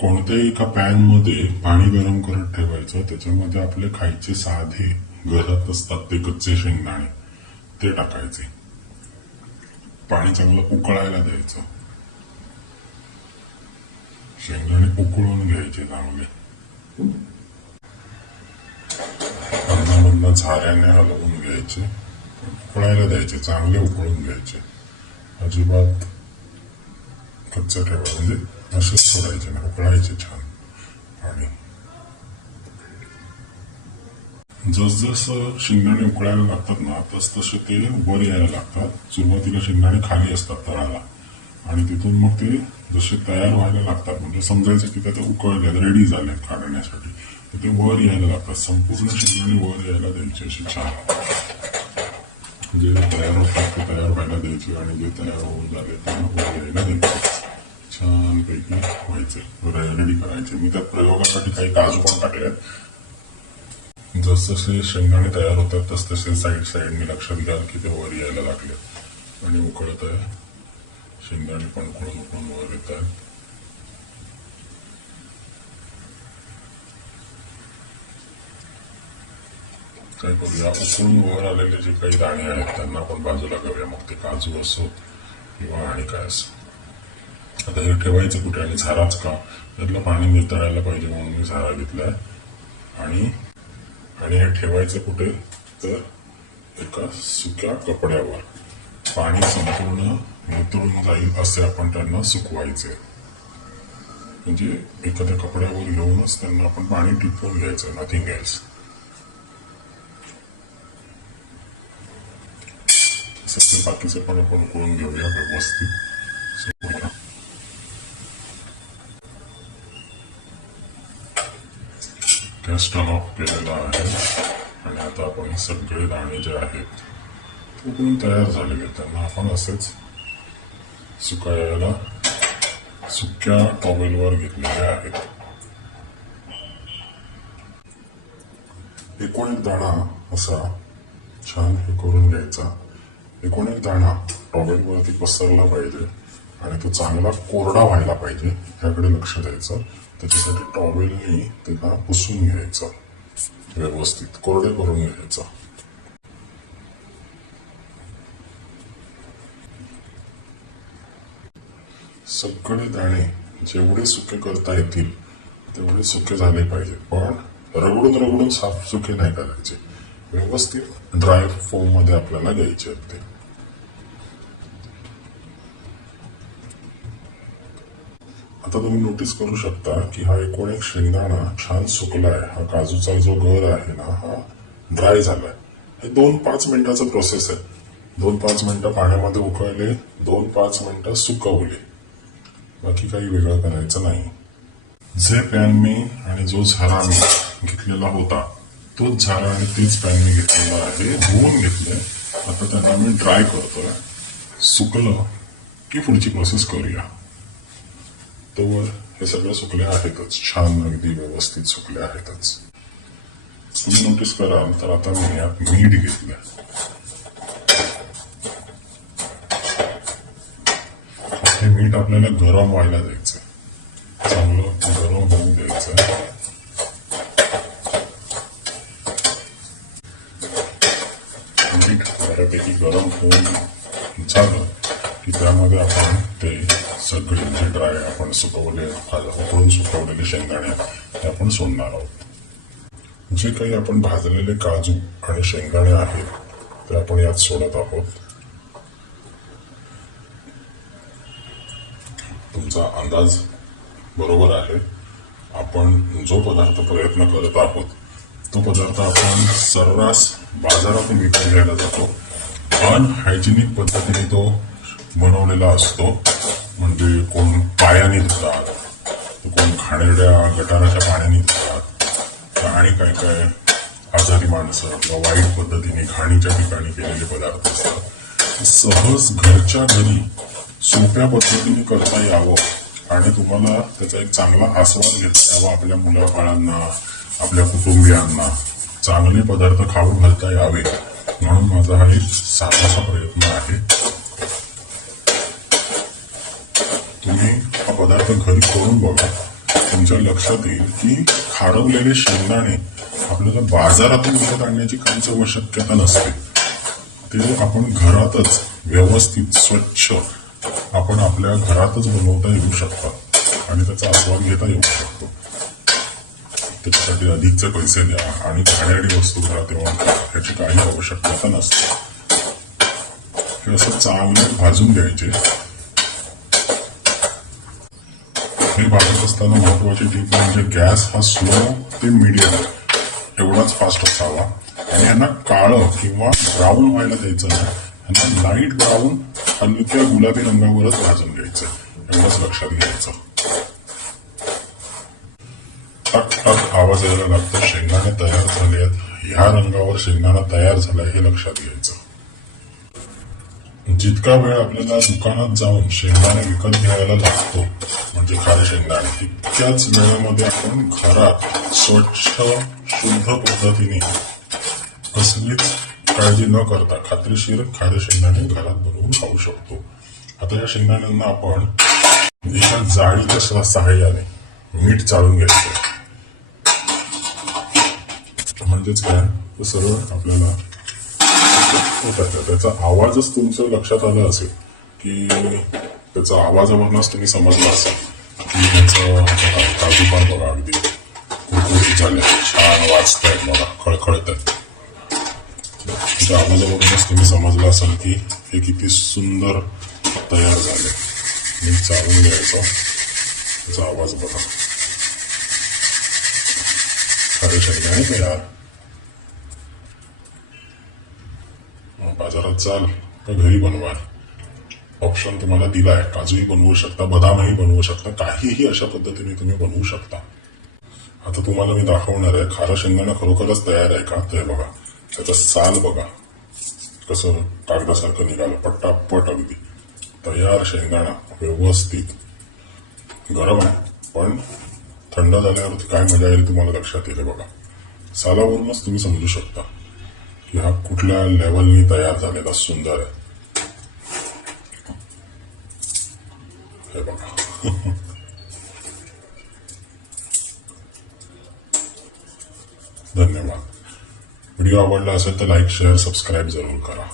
कोणत्याही एका पॅनमध्ये पाणी गरम करत ठेवायचं त्याच्यामध्ये आपले खायचे साधे घरात असतात ते कच्चे शेंगदाणे ते टाकायचे. पाणी चांगलं उकळायला द्यायचं. शेंगदाणे उकळून घ्यायचे चांगले. अन्नामधनं झाऱ्याने हलवून घ्यायचे उकळायला द्यायचे चांगले उकळून घ्यायचे. अजिबात कच्चा ठेवा म्हणजे असेच सोडायचे नाही उकळायचे छान पाणी जसजसं शेंगदाणे उकळायला लागतात ना तस तसे ते वर यायला लागतात सुरुवातीला शेंगदाणे खाली असतात तळाला आणि तिथून मग ते जसे तयार व्हायला लागतात म्हणजे समजायचं की ते आता उकळले रेडी झाले काढण्यासाठी तर ते वर यायला लागतात संपूर्ण शेंगदाणे वर यायला द्यायचे असे छान जे तयार होतात ते तयार व्हायला द्यायचे आणि जे तयार होऊन झाले त्यांना वर यायला द्यायचे पैकी व्हायचे रेडी करायचे. मी त्यात प्रयोगासाठी काही काजू पण टाकले जसजसे शेंगदाणे तयार होतात तस तसे साईड मी लक्षात घ्याल की ते वर यायला लागले. आणि उकळत आहे. शेंगदाणे पण उकळून उकळून वर येत आहेत. काय करूया? उकळून वर आलेले जे काही दाणे आहेत त्यांना आपण बाजूला करूया. मग ते काजू असो किंवा आणि काय असो. आता हे ठेवायचं कुठे? आणि झाराच का? त्यातलं पाणी नितळायला पाहिजे म्हणून मी झारा घेतलाय. आणि आणि हे ठेवायचं कुठे? तर एका सुक्या कपड्यावर. पाणी संपूर्ण नितळून जाईल असे आपण त्यांना सुकवायचे. म्हणजे एखाद्या कपड्यावर घेऊनच त्यांना आपण पाणी टिपवून घ्यायचं नथिंग एल्स बाकीचे पण आपण उकळून घेऊया व्यवस्थित. गॅस ऑफ केलेला आहे आणि आता आपण हे सगळे दाणे जे आहेत ते उकळून तयार झालेले आहेत. त्यांना आपण असेच सुकायला सुक्या टॉवेलवर घेतलेले आहेत एकूण एक दाणा असा छान हे करून घ्यायचा एकूण एक दाणा टॉवेलवरती पसरला पाहिजे आणि तो चांगला कोरडा व्हायला पाहिजे ह्याकडे लक्ष द्यायचं त्याच्यासाठी टॉवेलनी त्याला पुसून घ्यायचा. व्यवस्थित कोरडे करून घ्यायचा. सगळे दाणे जेवढे सुके करता येतील तेवढे सुके झाले पाहिजे पण रगडून रगडून साफ सुके नाही करायचे. व्यवस्थित ड्राय फॉर्ममध्ये आपल्याला घ्यायचे आहेत ते. आता तुम्ही नोटीस करू शकता की हा एकूण एक शेंगदाणा छान सुकलाय. हा काजूचा जो गर आहे ना हा ड्राय झालाय. हे दोन पाच मिनिटाचं प्रोसेस आहे. दोन पाच मिनिटं पाण्यामध्ये उकळले दोन पाच मिनिटं सुकवले. बाकी काही वेगळं करायचं नाही. जे पॅन मी आणि जो झारा मी घेतलेला होता तोच झारा आणि तेच पॅन मी घेतलेला आहे धुवून घेतलंय आता त्यांना मी ड्राय करतोय. सुकलं की पुढची प्रोसेस करूया. तोवर हे सगळं सुकले आहेतच छान अगदी व्यवस्थित सुकले आहेतच तुम्ही नोटीस कराल तर आता मी यात मीठ घेतलं हे मीठ आपल्याला गरम व्हायला द्यायचं चांगलं गरम होऊ द्यायचं मीठ बऱ्यापैकी गरम होऊन झालं की त्यामध्ये आपण ते सगळे जे ड्राय आपण सुकवले उकळून सुकवलेले शेंगदाणे हे ते आपण सोडणार आहोत. जे काही आपण भाजलेले काजू आणि शेंगदाणे आहेत ते आपण यात सोडत आहोत. तुमचा अंदाज बरोबर आहे. आपण जो पदार्थ प्रयत्न करत आहोत तो पदार्थ आपण सर्रास बाजारातून विकत घ्यायला जातो. अनहायजेनिक पद्धतीने तो बनवलेला असतो. म्हणजे कोण पायाने धुतात तर कोण घाणेरड्या गटाराच्या पाण्याने धुतात तर आणि काय काय आजारी माणसं किंवा वाईट पद्धतीने घाणीच्या ठिकाणी केलेले पदार्थ असतात. सहज घरच्या घरी सोप्या पद्धतीने करता यावं आणि तुम्हाला त्याचा एक चांगला आस्वाद घेता यावा आपल्या मुलाबाळांना आपल्या कुटुंबियांना. चांगले पदार्थ खाऊ घालता यावे म्हणून माझा हा एक साधासा प्रयत्न आहे. तुम्ही हा पदार्थ घरी करून बघा. तुमच्या लक्षात येईल की खारवलेले शेंगदाणे आपल्याला बाजारातून विकत आणण्याची काहीच आवश्यकता नसते. ते आपण घरातच व्यवस्थित स्वच्छ आपण आपल्या घरातच बनवता येऊ शकतात आणि त्याचा आस्वाद घेता येऊ शकतो. त्याच्यासाठी अधिकचे पैसे द्या आणि खाण्याची वस्तू घरात तेव्हा ह्याची काही आवश्यकता नसते. हे असं चांगले भाजून घ्यायचे. हे भाजत असताना महत्वाची टीप म्हणजे गॅस हा स्लो ते मिडियम एवढाच फास्ट असावा. आणि यांना काळं किंवा ब्राऊन व्हायला द्यायचं नाही. यांना लाइट ब्राऊन हलक्या गुलाबी रंगावरच भाजून घ्यायचं. एवढंच लक्षात घ्यायचं. टक टक आवाज यायला लागतो. शेंगदाणे तयार झाले आहेत. ह्या रंगावर शेंगदाणा तयार झालाय हे लक्षात घ्यायचं. जितका वेळ आपल्याला दुकानात जाऊन शेंगदाणे विकत घ्यायला लागतो म्हणजे खारे शेंगदाणे तितक्याच वेळेमध्ये आपण घरात स्वच्छ शुद्ध पद्धतीने कसलीच काळजी न करता खात्रीशीर खाऱ्या शेंगदाणे घरात बनवून खाऊ शकतो आता या शेंगदाण्यांना आपण एका जाळीच्या सा- सहाय्याने मीठ चाळून घ्यायचं म्हणजेच काय तर सरळ आपल्याला होतात त्याचा आवाजच तुमचं लक्षात आला असेल की त्याचा आवाजावरूनच तुम्ही समजला असेल की त्याचं बघा, काजू पण बघा अगदी कुरकुरीत झाले. छान वाचतायत मला खळखळत आहेत त्याच्या आवाजावरूनच तुम्ही समजलं असेल की हे किती सुंदर तयार झाले. मी चालून घ्यायचं. त्याचा आवाज बघा खरे शेंगदाणे यार बाजारात चाल. तर घरी बनवा ऑप्शन तुम्हाला दिलाय काजूही बनवू शकता बदामही बनवू शकता काहीही अशा पद्धतीने तुम्ही बनवू शकता. आता तुम्हाला मी दाखवणार आहे खारा शेंगदाणा खरोखरच तयार आहे का? ते बघा. त्याचा साल बघा. कसं कागदासारखं निघालं. पट्टापट अगदी. तयार शेंगदाणा व्यवस्थित. गरम आहे पण थंड झाल्यावरती काय मजा येईल तुम्हाला लक्षात येते बघा. सालावरूनच तुम्ही समजू शकता की हा कुठल्या लेवलनी तयार झालेला सुंदर आहे. हे बघा धन्यवाद. व्हिडिओ आवडला असेल तर लाईक शेअर सबस्क्राईब जरूर करा.